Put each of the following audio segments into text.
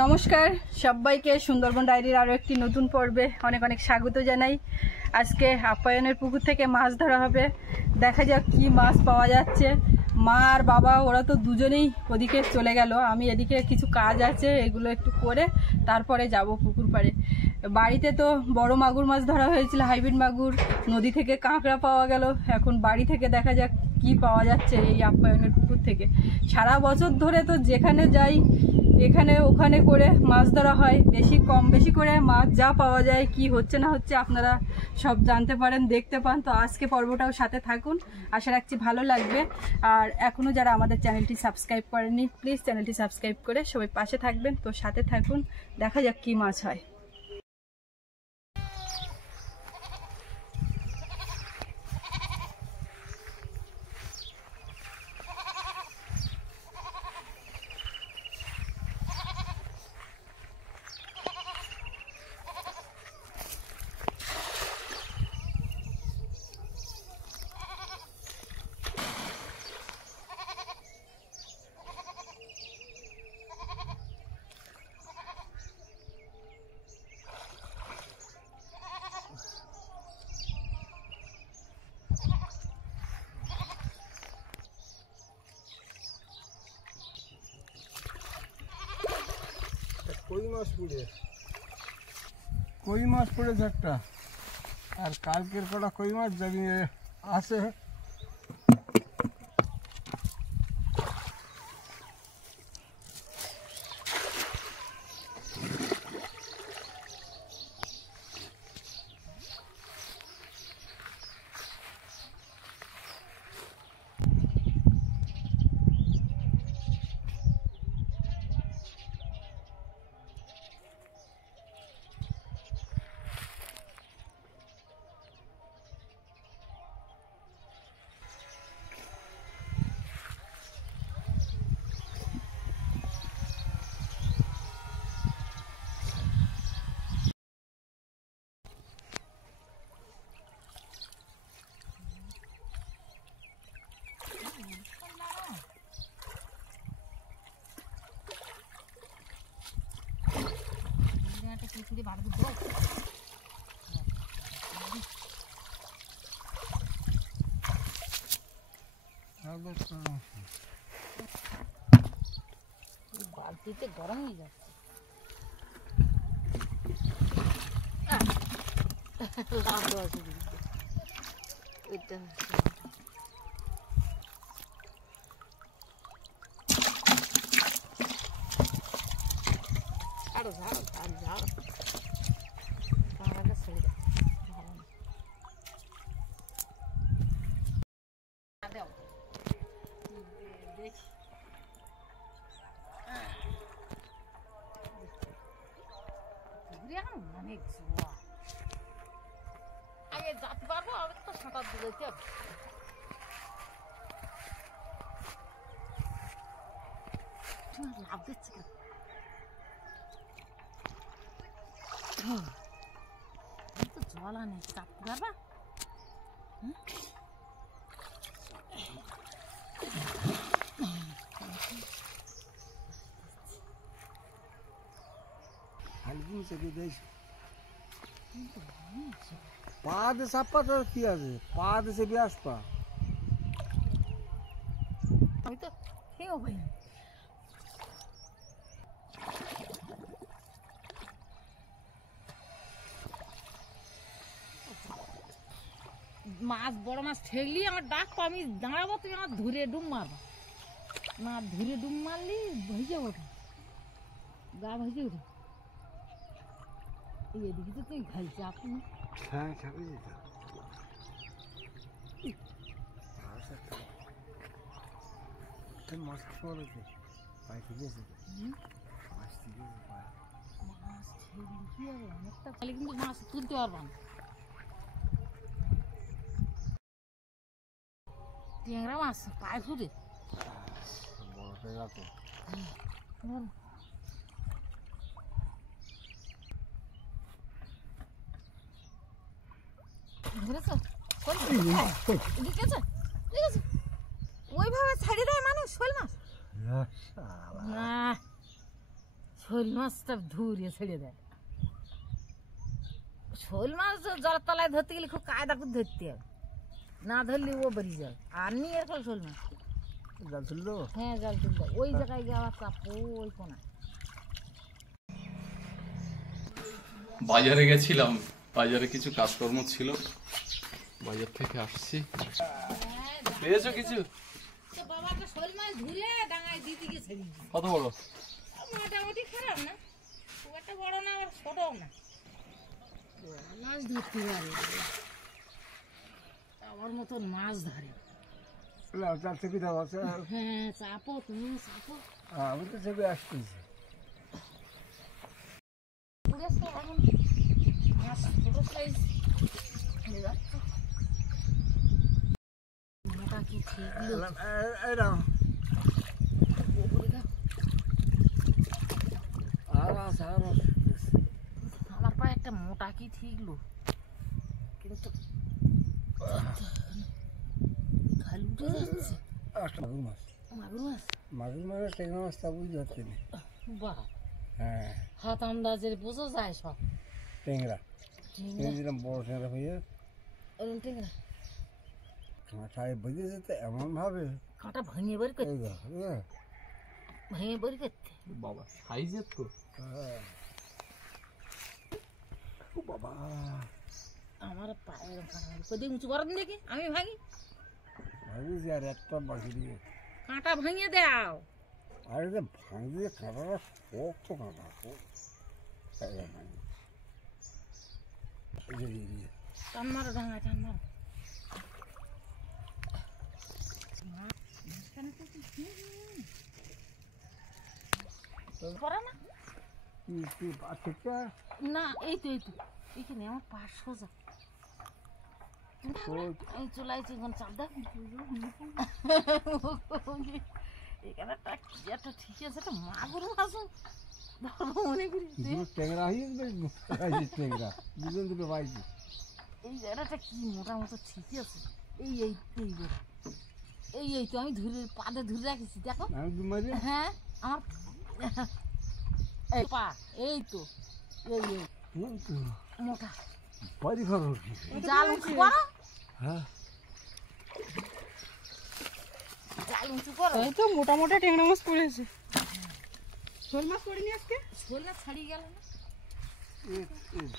নমস্কার সবাইকে, সুন্দরবন ডায়েরির আরও একটি নতুন পর্বে অনেক অনেক স্বাগত জানাই। আজকে আপ্যায়নের পুকুর থেকে মাছ ধরা হবে। দেখা যাক কি মাছ পাওয়া যাচ্ছে। মা আর বাবা ওরা তো দুজনেই ওদিকে চলে গেল, আমি এদিকে কিছু কাজ আছে, এগুলো একটু করে তারপরে যাব পুকুর পাড়ে। বাড়িতে তো বড় মাগুর মাছ ধরা হয়েছিল, হাইব্রিড মাগুর, নদী থেকে কাঁকড়া পাওয়া গেল। এখন বাড়ি থেকে দেখা যাক কি পাওয়া যাচ্ছে এই আপ্যায়নের পুকুর থেকে। সারা বছর ধরে তো যেখানে যাই এখানে ওখানে করে মাছ ধরা হয়, বেশি কম বেশি করে মাছ যা পাওয়া যায়, কি হচ্ছে না হচ্ছে আপনারা সব জানতে পারেন, দেখতে পান। তো আজকে পর্বটাও সাথে থাকুন, আশা রাখছি ভালো লাগবে। আর এখনও যারা আমাদের চ্যানেলটি সাবস্ক্রাইব করেননি, প্লিজ চ্যানেলটি সাবস্ক্রাইব করে সবাই পাশে থাকবেন। তো সাথে থাকুন, দেখা যাক কি মাছ হয়। কই মাছ পড়েছে একটা, আর কালকের কটা কই মাছ জানি আছে। বালতিতে গরম হয়ে যাচ্ছে। ঝাড়ো ঝাড়ো ঝাড়ো কাঁকড়াটা ছেড়ে দাও, ভালো না। দেখি এখন অনেক জোয়া, আগে যেতে পারবো, আগে তো সাঁতার দিতে হবে। লাভ দিচ্ছে কেন? তো জল আনে, চাপতে পারবা? পা দিয়ে চাপা তো কি আছে, পা দিয়ে চেপে আসবা। আমি তো খেয়েও পাই না। মাছ বড় মাছ ঠেকলি আমার ডাক, আমি দাঁড়াবো, তুমি আমার ধরে ডুব মারবা না, ধরে ডুব মারলি ভেজে ওঠে, গা ভেজে ওঠে। এদিকে তো তুই ঘাইছে আপনি। হ্যাঁ খাবি যেটা মাছ পড়েছে, পাই ঠিক আছে, মাছ ঠিক আছে, মাছ ঠেকলি কি হবে, অনেকটা খালি কিন্তু মাছ তুলতে পারবা না। ট্যাংরা মাছ পায়ে ফুটে বড় ট্যাংরা তো। ধরেছ? দেখেছ? ওইভাবে ছাড়িয়ে দেয় মানুষ শোল মাছ। না শোল মাছটা ধরে ছেড়ে দেয়। শোল মাছ জলের তলায় ধরতে গেলে খুব কায়দা করে ধরতে হবে, না ধরলে ও বেরিয়ে যাবে। আর নিয়ে এখন শোল মাছ জাল তুললো। হ্যাঁ জাল তুলতে ওই জায়গায় গিয়ে আবার চাপো ওই কোনা। বাজারে গেছিলাম, বাজারে কিছু কাজকর্ম ছিল, বাজার থেকে আসছি। পেয়েছো কিছু? তো বাবা একটা শোল মাছ ধরে ডাঙায় দিতে গিয়ে ছেড়ে দিয়েছে। কত বড়? মোটামুটি খারাপ না, খুব একটা বড় না আবার ছোটও না। মাছ ধরতে পারে, আমার মতন মাছ ধরে। জাল থেকে দাও আছে। হ্যাঁ চাপো, তুমি চাপো। আমি তো চেপে আসতেছি। মাছ ছোট সাইজ মোটা কি ঠিক আমার পায়ে একটা মোটা কি ঠিকলো, কিন্তু খালি উঠে যাচ্ছে। মাগুর মাছ, মাগুর মাছ, মাগুর মাছের টেঙ্গা মাছ তা বুঝতে পারছি না। বাহ, হ্যাঁ হাত আন্দাজের বোঝা যায় সব। টেংরা দিলাম, বড় টেংরা হয়ে ওরকম টেংরা কাঁটায় বেঁধে যেতে এমন ভাবে কাঁটা ভেঙে বের করতে, ভেঙে বের করতে। বাবা সাইজের তো। ও বাবা, আমার পায়ের কদিন উঁচু করেন দেখি, আমি ভাঙি। ভাবিছি আর একটা বাকি দিয়ে কাঁটা ভেঙে দাও। আর এটা ভাঙি কাঁটাটা শক্ত কাঁটা, টান মারো ডাঙায়, টান মারো। পড়া না না, এই তো এখানে আমার পা সোজা। আমি চলে আসছি এখন, চাপ দেখ এখানে একটা ঠিক আছে, একটা মাগুর মাছ ধরবো মনে করি। টেংরা হয়ে টেংরা দুজন দুটো পাইছি। এই জায়গাটা কি মোটা মতো ঠিক আছে। এই এই এই এই এই তো আমি ধরে পাতে ধরে রাখেছি, দেখো। হ্যাঁ আমার পা এই তো, এই এই মোটা বাড়ি খবর জাল উঁচু করো, হ্যাঁ জাল উঁচু করো। এই তো মোটা মোটা ট্যাংরা মাছ পড়েছে। শোল মাছ পড়েনি আজকে? শোল না ছাড়িয়ে গেল না,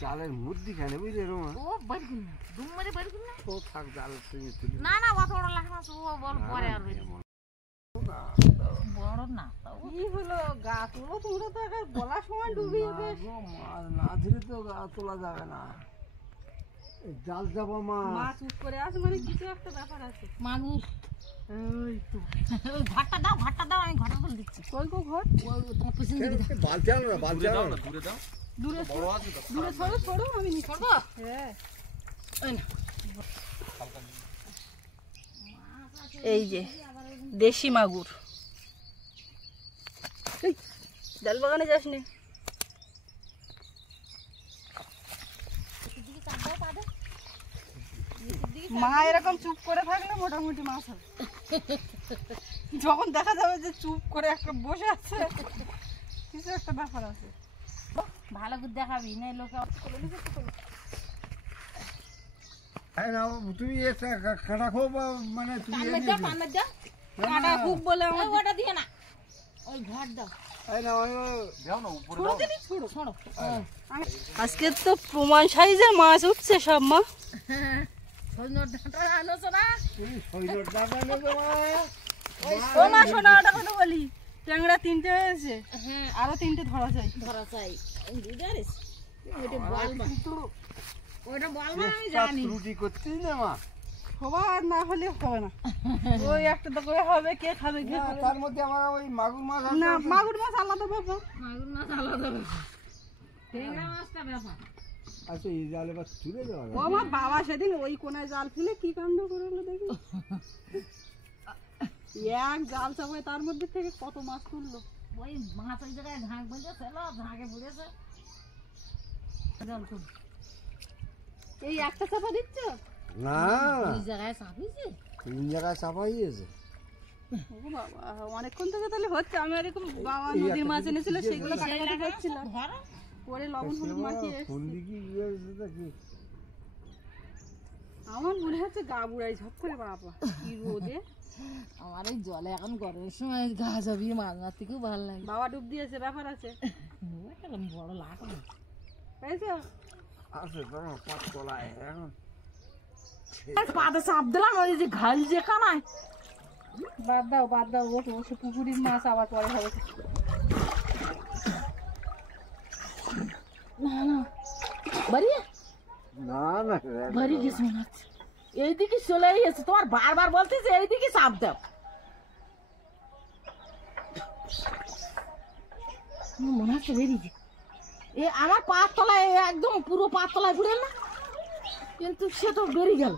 জালের মধ্যে কেন বুঝলে রোমা? ও বাড়ি কিন না, ডুম মারে বাড়ি কিন না। ও থাক জাল তুমি তুলি না না অত বড় লাগে মাছ, ও বল পরে আর বড় না। কি হলো গা তুলো, তোমরা তো একটা গলা সময় ডুবে যাবে। মাছ না ধরে তো গা তোলা যাবে না, জাল যাবো মাছ উঠ করে আসে মানে কিছু একটা ব্যাপার আছে। মাগুর এই তো ওই ঘরটা দাও, ঘরটা দাও, আমি ঘরটা তুলে দিচ্ছি। কই গো ঘর? ওই তোমার পিছনে দিকে দাও। বালতি আনো না, বালতি আনো না। দূরে দাও। দূরে বড় আছে তো। দূরে সরো সরো, আমি নিচ্ছি। করবো? হ্যাঁ ওই না এই যে দেশি মাগুর। এই জাল বাগানে যাস নি? মা এরকম চুপ করে থাকলে মোটামুটি মাছ হবে। যখন দেখা যাবে যে চুপ করে একটা বসে আছে, কিছু একটা ব্যাপার আছে। ভালো করে দেখাবি না, লোকে তুমি একটা কাটা খো, মানে তুমি টান দাও, টান দাও। কাটা খুব বলে আমার ওটা দিয়ে না, ওই ঘর দাও। দাও না উপরে দাও। ছোড়ো ছোড়ো। আজকে তো প্রমাণ সাইজের মাছ উঠছে সব। মা সৈন্যর ডাঁটা আনোছো না? ও মা শোনা, ওটা কথা বলি, ট্যাংরা 3টে হয়েছে, হ্যাঁ আরো 3টে ধরা চাই। ধরা চাই। বুঝারিস ওইটা বলবা, ওইটা বলবা আমি জানি। রুটি করছিস না মা? সবার না হলে হবে না, ওই একটা তো করে হবে, কে খাবে কে খাবে। তার মধ্যে আমার ওই মাগুর মাছ না মাগুর মাছ আলাদা ব্যাপার। মাগুর মাছ আলাদা ব্যাপার, ট্যাংরা মাছটা ব্যাপার। আচ্ছা, এই জাল এবার তুলে দেওয়া ও আমার বাবা সেদিন ওই কোনায় জাল ফেলে কি কাণ্ড করলো দেখি। এক জাল চাপায় তার মধ্যে থেকে কত মাছ তুললো। ওই মাছ ওই জায়গায় ঝাঁক বেঁধেছে, ঝাঁকে পড়েছে জল তুল। এই একটা চাপা দিচ্ছ? না, ওই জায়গায় চাপিয়েছে, 3 জায়গায় চাপাইয়েছে। ও বাবা, অনেকক্ষণ থেকে তাহলে হচ্ছে। আমি এরকম বাবা নদীর মাছ এনেছিল সেগুলো কাটাকাটি করছিলাম, পরে লবণ হলুদ মাখিয়ে এসেছি। আমার মনে হচ্ছে গা বুড়াই ঝপ করে, বাবা কি রোদে। আমার এই জলে এখন গরমের সময় গা যাবি মাছ মারতে খুব ভালো লাগে। বাবা ডুব দিয়েছে, ব্যাপার আছে। বড় লাট পেয়েছো? পাতে চাপ দিলাম, ওই যে ঘাল যে কানায়। বাদ দাও বাদ দাও, ওঠো ওঠো, পুকুরির মাছ আবার পরে হবে। না না বাড়ি না না বাড়ি গেছে মনে হচ্ছে, এইদিকে চলে গেছে। তোমার বারবার বলতেছে এইদিকে চাপ দাও। মনে হচ্ছে বেরিয়ে এ আমার পাঁচ তলায়, একদম পুরো পাঁচ তলায় ঘুরে না, কিন্তু সে তো বেরিয়ে গেল।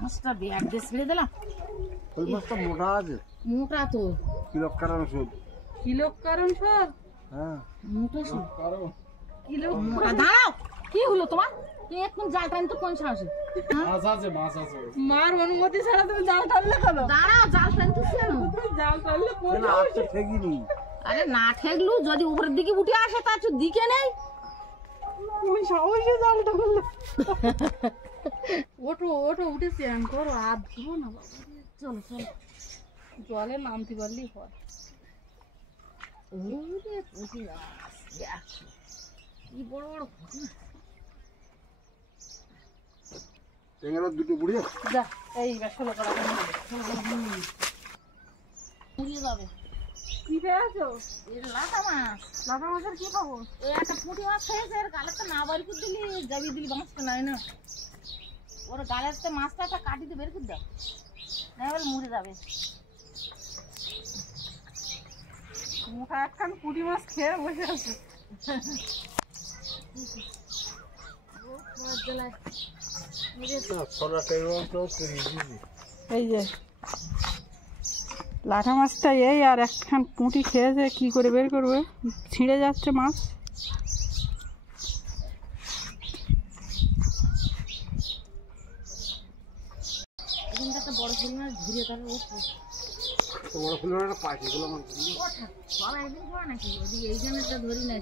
মাছটা ব্যাগ দিয়ে ছেড়ে দিলাম। মোটা আছে, মোটা তো কিলো কারণ শুধু কিলো কারণ সব হ্যাঁ মোটা শুধু কিলো। মোটা। দাঁড়াও, কি হলো তোমার? এখন জাল টাইম তো কোন সাহসে? মাছ আছে, মাছ আছে। মার অনুমতি ছাড়া তুমি জাল টানলে কেন? দাঁড়াও, জাল টাইম তো ছিল। তুমি জাল টানলে কোন আজকে ঠেকিনি। আরে না ঠেকলু, যদি উপরের দিকে উঠে আসে তার দিকে নেই। তুমি সাহসে জাল টানলে। ওঠো ওঠো, উঠে স্নান করো, হাত ধুবো না বাবা। চলো চলো, জলে নামতে পারলেই হয়। কি বড় বড় টেঙ্গারা দুটো বুড়িয়ে যা, এই 16 টাকা পুড়িয়ে যাবে। কি পেয়েছো? লাটা মাছ। লাটা মাছের কি খবর? এই একটা পুঁটি মাছ খেয়েছে, এর গালের তো না বাড়ি করে দিলি যাবি দিলি বাঁচতে নাই না। ওর গালের তো মাছটা একটা কাটিতে বের করে দাও, না হলে মরে যাবে। মুখা একখান পুঁটি মাছ খেয়ে বসে আছে। এই যে লাঠা মাছটা এই, আর একখান পুঁটি খেয়েছে, কি করে বের করবে? ছিঁড়ে যাচ্ছে মাছ। এখানটা একটা বড় ফুল মাছ ঘুরে তাহলে ওঠো। বড় ফুলের একটা পাখিগুলো আমার ওঠা বাবা একদিন খাওয়া নাকি? ওদিকে এইখানেটা ধরি না।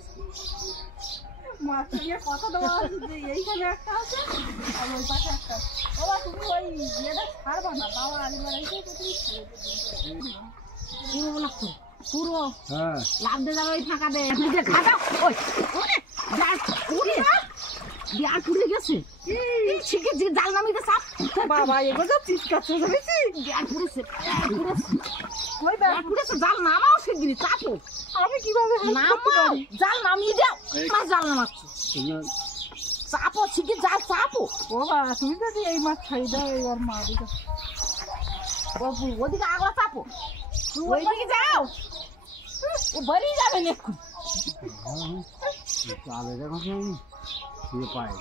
মাছ নিয়ে কথা দেওয়া আছে যে এইখানে একটা আছে আর ওই পাশে একটা। বাবা তুমি ওই ইয়েটা ছাড়বা না, বাবা আলিমার এসে তুমি পুরো লাগতো, পুরো হ্যাঁ লাভ দিয়ে যাবে। ওই ফাঁকা দে খাটাও। ওই বিয়ার পুড়ে গেছে, শিখে যে জাল নামিতে চাপ। বাবা এগুলো চিৎকাচ্ছে বুঝেছি। বিয়ার পুড়েছে, ওই বিয়ার পুড়েছে, জাল নামাও শিগগিরি, চাপো। আমি কিভাবে নামাও, জাল নামিয়ে দাও। মাছ জাল নামাচ্ছে, চাপো শিগগির, জাল চাপো। ও বাবা তুমি যদি এই মাছ ছাড়ি দাও এবার মা দিকে। ওদিকে আগলা চাপো, ওইদিকে যাও, ও বেরিয়ে যাবে এখন। চালে যখন শুয়ে পাই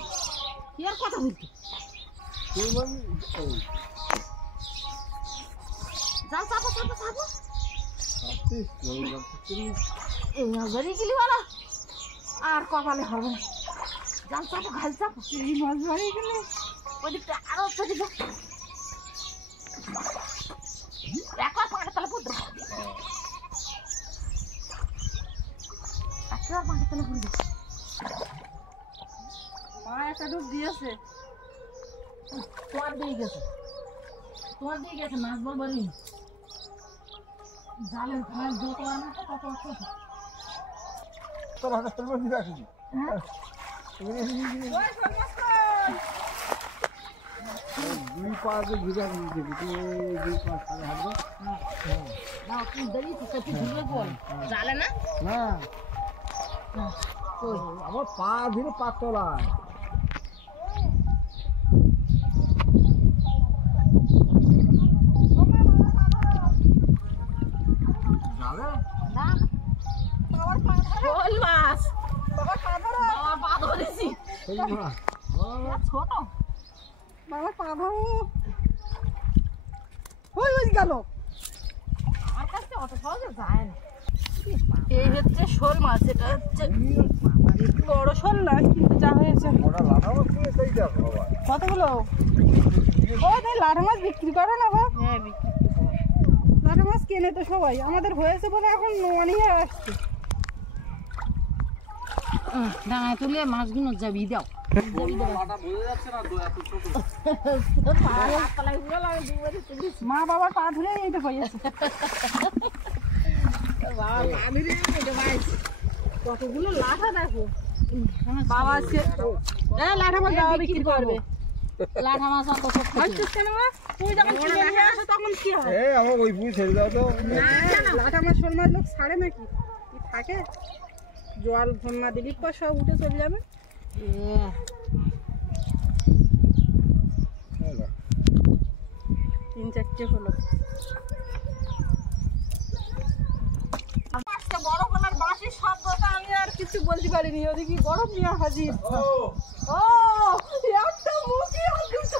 কি আর কথা বলতো, জাল চাপো চাপো চাপো। বেরিয়ে গেলি বলো, আর কপালে হবে না। জাল চাপো, ঘাল চাপো। এই মাছ বাড়ি গেলে ওদিকটা আরো চলে যাও, একবার পাঁটা তালে পুঁত একবার পাঁটা তালে পুঁত। মা একটা ডুব দিয়েছে। তোমার দিয়ে গেছে, তোমার দিয়ে গেছে, মাছ বল বাড়ি জালের ঘাস যত আনা কত আছে। তোর হাতে ফেলবো কি রাখি দুই পাশে ঘিরে দিবি, দুই পাশ হাঁটবে না তুমি দাঁড়িয়ে কত ঘুরবে বল জালে না। না আমার পা ধীরে পা তোলায় জালে না শোল মাছ, বাবা পা ধরেছি। ছোট বাবা পা ধরো। ওই ওই গেল। আমার কাছে অত সহজে যায় না। এই হচ্ছে শোল মাছ, এটা হচ্ছে বড় শোল না, কিন্তু যা হয়েছে। কতগুলো? ও তাই লাঠা মাছ বিক্রি করো না গো? হ্যাঁ বিক্রি লাঠা মাছ কেনে তো সবাই, আমাদের হয়েছে বলে এখন অনেক আসছে। ডাঙায় তুলে মাছগুলো যাবি দাও। মা বাবার পা ধরে এইটা হয়েছে। কতগুলো লাঠা দেখো বাবা, আজকে লাঠা মাছ বাবা বিক্রি করবে। লাঠা মাছ আর কত আসছিস কেন মা? তুই যখন কিনে নিয়ে আসো তখন কি হয়? আমার ওই পুঁই ছেড়ে দাও তো। লাঠা মাছ শোল মাছ লোক ছাড়ে নাকি? কি থাকে? জল ধন্না দিলির পর সব উঠে চলে যাবে। 3-4টে হলো। বড় কলার বাঁশির শব্দটা আমি আর কিছু বলতে পারিনি। ওদিকে গরম নিয়ে হাজির। ও একটা মুখি আর দুটো।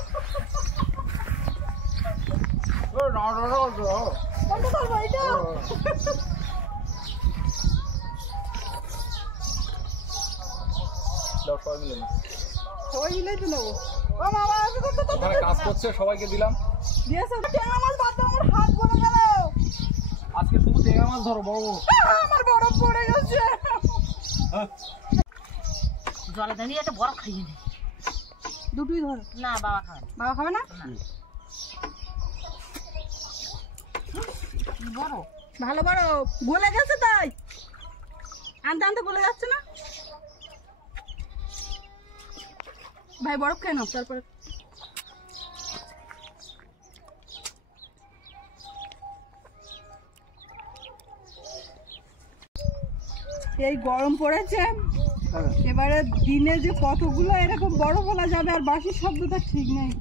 কোনটা করবো এটা? সবাই মিলেই তো নেবো। ও বাবা ওখানে কাজ করছে সবাইকে দিলাম। দিয়েছে ট্যাংরা মাছ বাদ দাও, আমার হাত পড়ে গেল। আজকে শুধু ট্যাংরা মাছ ধরো বড় বড়। আমার বরফ পড়ে গেছে। জলে দাঁড়িয়ে একটা বরফ খাইয়ে নে। দুটোই ধর। না বাবা খাবে না। বাবা খাবে না? কি বড় ভালো বড় গলে গেছে, তাই আনতে আনতে গলে যাচ্ছে না। ভাই বরফ খেয়ে নাও তারপরে। এই গরম পড়েছে, এবারে দিনে যে কতগুলো এরকম বড় বলা যাবে, আর বাঁশির শব্দটা ঠিক নেই।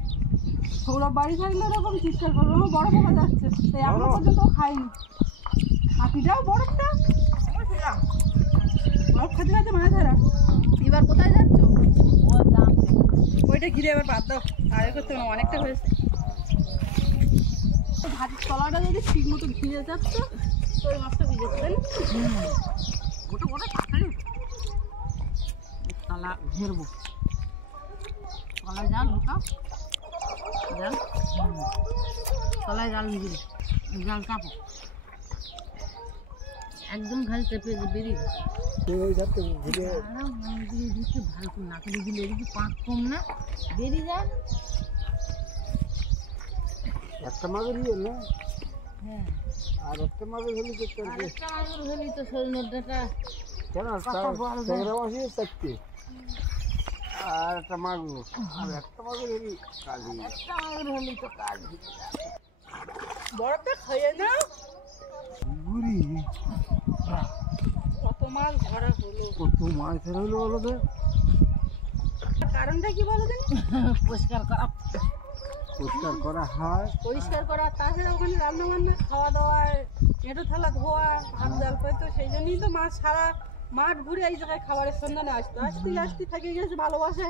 সৌরভ বাড়ি থাকলে এরকম চিৎকার করবে, আমার বড় বলা যাচ্ছে, তাই এখনো পর্যন্ত খাইনি। হাতিটাও বরফটা বরফ খেতে খেতে মাছ ধরা। এবার কোথায় যাচ্ছ? ওইটা ঘিরে এবার বাদ দাও, আগে করতে না, অনেকটা হয়েছে। ভাতের তলাটা যদি ঠিক মতো ঘিরে যাচ্ছ তো ওই মাছটা ভিজে দেবেন। গোটা গোটা তাড়াতাড়ি তালা ঘেরবো। তলায় জাল ঢোকাও, জাল তলায় জাল ঘিরে জাল চাপো, একদম ঘাল চেপে বেরিয়ে ভালো করে না করে দিলে এদিকে পাঁচ কম না বেরিয়ে যান। একটা মাছের ইয়ে না, হ্যাঁ আর একটা মাছের হলে দেখতে আরেকটা মাগুর হলি তো সৈন্যটা কেন ট্যাংরা মাছই চারটে, আর একটা মাগুর, আর একটা মাগুর হলি কালি। একটা মাগুর হলি তো কাজ বরফটা খাইয়ে না। ঘুরি কত মাছ ধরা হলো, কত মাছ ধরা হলো বলো তো? কারণটা কি বলো দিন? পরিষ্কার করা, পরিষ্কার করা হয়, পরিষ্কার করা, তাছাড়া ওখানে রান্না বান্না খাওয়া দাওয়া, এঁটো থালা ধোয়া, ভাত জাল করে, তো সেই জন্যই তো মাছ সারা মাঠ ঘুরে এই জায়গায় খাবারের সন্ধানে আসতো। আসতে আসতে থেকে গেছে ভালোবাসে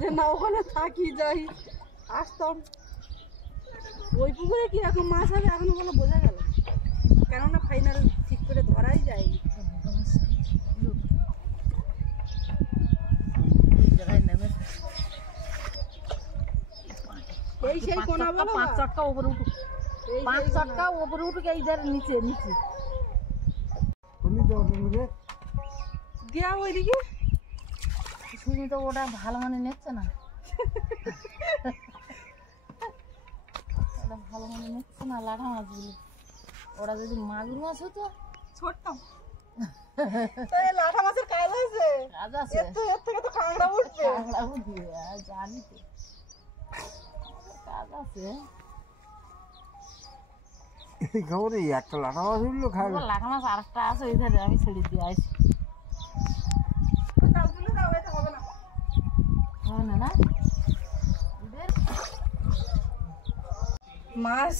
যে না ওখানে থাকি যাই, আসতাম। ওই পুকুরে কিরকম মাছ হবে এখনো বলে বোঝা গেল, কেননা ফাইনাল ঠিক করে ধরাই যায়নি। এই সেই কোনা বলো, পাঁচ চটকা উপরে উঠুক, এই পাঁচ চটকা উপরে উঠুক, এইদের নিচে নিচে দিয়া ওইদিকে শুনি তো ওটা ভালো মানে নিচ্ছে না, ওটা ভালো মানে নিচ্ছে না লাঠা মাছগুলো। ওরা যদি মাগুর মাছ হতো ছোট্টাম তো এই লাঠা মাছের কাজ আছে, কাজ আছে, এর থেকে তো কাঁকড়া উঠবে। কাঁকড়া উঠবে, জানি তো কাজ আছে। এই খবরে একটা লাঠা মাছ উঠলো খাবে। লাঠা মাছ আরেকটা আছে ওই ধারে, আমি ছেড়ে দিয়ে আসি। দাও তুলে দাও, এটা হবে না। হবে না না মাছ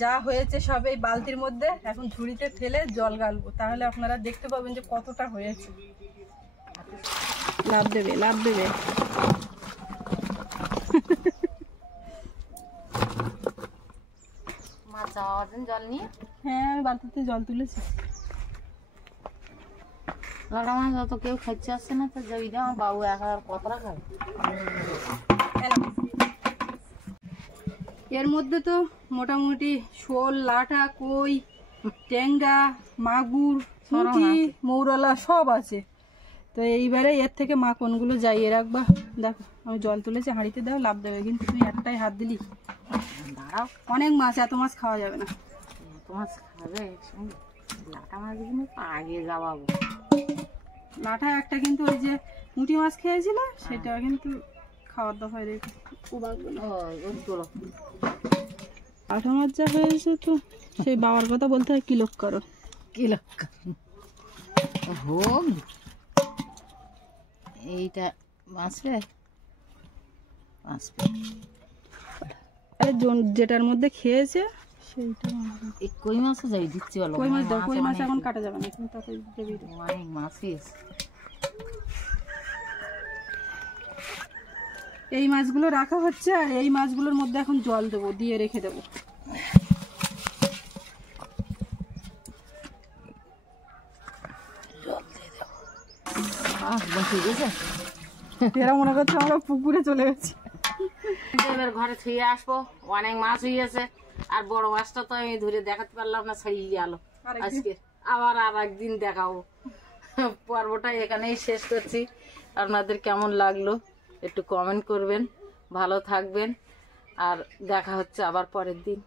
যা হয়েছে সব এই বালতির মধ্যে, এখন ঝুড়িতে ফেলে জল গালবো, তাহলে আপনারা দেখতে পাবেন যে কতটা হয়েছে। লাভ দেবে, লাভ দেবে। মাছ যাওয়ার জন্য জল নিয়ে, হ্যাঁ আমি বালতিতে জল তুলেছি। লাটা মাছ অত কেউ খাচ্ছে আসছে না, তো যাবি দে, আমার বাবু এক হাজার কতটা খায়। এর মধ্যে তো মোটামুটি শোল, লাটা, কই, ট্যাংরা, মাগুর, পুঁটি, মৌরলা সব আছে। তো এইবারে এর থেকে মা কোনগুলো যাইয়ে রাখবা। দেখো আমি জল তুলেছি, হাঁড়িতে দাও, লাভ দেবে, কিন্তু তুই একটাই হাত দিলি। দাঁড়াও, অনেক মাছ, এত মাছ খাওয়া যাবে না। এত মাছ খাবে একসঙ্গে? লাটা মাছ কিন্তু আগে যাওয়াবো। লাটা একটা, কিন্তু ওই যে পুঁটি মাছ খেয়েছিল সেটা কিন্তু খাওয়ার দফায় রেখে তোলো। লাটা মাছ যা হয়েছে, তো সেই বাবার কথা বলতে হয়, কি লোক করো, কি লোক হোক। এইটা বাঁচবে, বাঁচবে। আরে যেটার মধ্যে খেয়েছে সেইটা। এই কই মাছও যাই দিচ্ছি বলো। কই মাছ দাও, কই মাছ এখন কাটা যাবে না, কিন্তু তাতে দেবি। অনেক মাছই আছে। এই মাছগুলো রাখা হচ্ছে, আর এই মাছগুলোর মধ্যে এখন জল দেবো, দিয়ে রেখে দেবো। এরা মনে করছে আমরা পুকুরে চলে গেছি। এবার ঘরে থুয়ে আসবো, অনেক মাছ হয়েছে। আর বড় মাছটা তো আমি ধরে দেখাতে পারলাম না, ছাড়িয়ে গেল। আজকে আবার আর একদিন দেখাবো। পর্বটা এখানেই শেষ করছি। আপনাদের কেমন লাগলো একটু কমেন্ট করবেন, ভালো থাকবেন, আর দেখা হচ্ছে আবার পরের দিন।